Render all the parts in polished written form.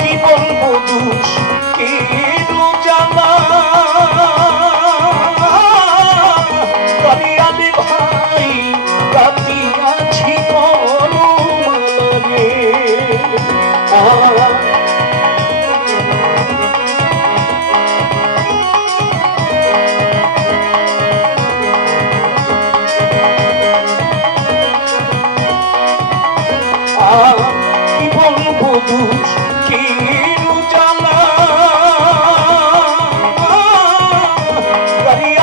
কি বলবো দুষ কেন জানা আমি ভাই কাটিয়াছি কলমে কি বলবো দুষ কেন জানা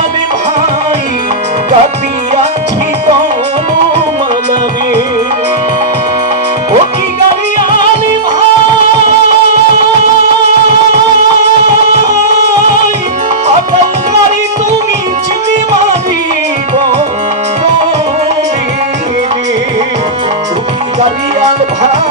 আমি ভাই কাটিয়াছি কলমে ও কি গাড়ি আমি ভাই আটাল গাড়ি তুমি চিনি মারিব গাড়ি আর ভাই